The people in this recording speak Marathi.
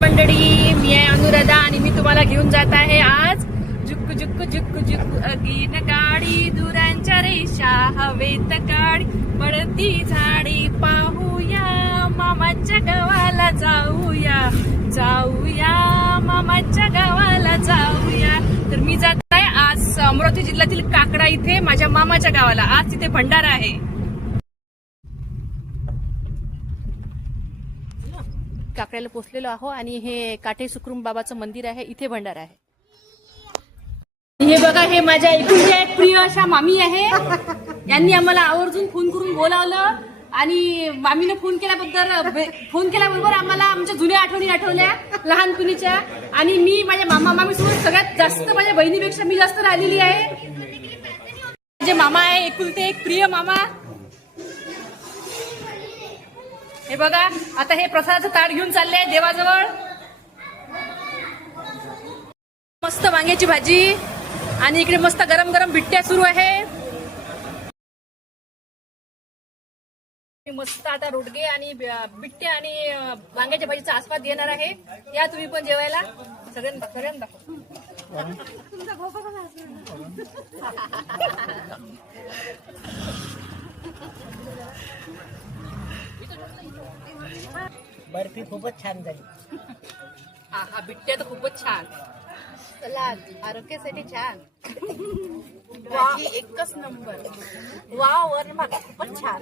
मंडळी, मी आहे अनुराधा आणि मी तुम्हाला घेऊन जात आहे आज जुक जुक जुक जुक अगीन गाडी दुरांच्या रेषा हवेत काळी पडती झाडी पाहूया मामाच्या गावाला जाऊया जाऊया मामाच्या गावाला जाऊया. तर मी जात आहे आज अमरावती जिल्ह्यातील काकडा इथे माझ्या मामाच्या गावाला. आज तिथे भंडारा आहे. काकड्याला पोचलेलो आहो आणि हे काटे सुखरूम बाबाचं मंदिर आहे. इथे भंडारा आहे. हे बघा, हे माझ्या एकुलत्या एक प्रिय अशा मामी आहे. यांनी आम्हाला आवर्जून फोन करून बोलावलं आणि मामीने फोन केल्याबरोबर आम्हाला आमच्या जुन्या आठवणी आठवल्या लहानपणीच्या. आणि मी माझ्या मामी सोबत सगळ्यात जास्त माझ्या बहिणीपेक्षा मी जास्त राहिलेली आहे. माझे मामा आहे एकुलते एक प्रिय मामा. हे बघा, आता हे प्रसादाचं ताट घेऊन चालले आहे देवाजवळ. मस्त वांग्याची भाजी आणि इकडे मस्त गरम गरम बिट्ट्या सुरू आहे. मस्त आता रोडगे आणि बिट्ट्या आणि वांग्याच्या भाजीचा आस्वाद येणार आहे. या तुम्ही पण जेवायला. सगळ्यांना बर्फी खूपच छान झाली. हा बिट्ट्या तर खूपच छान. सलाद आरोग्यासाठी छान. भाजी एकच नंबर. वाव, वरण भात खूपच छान.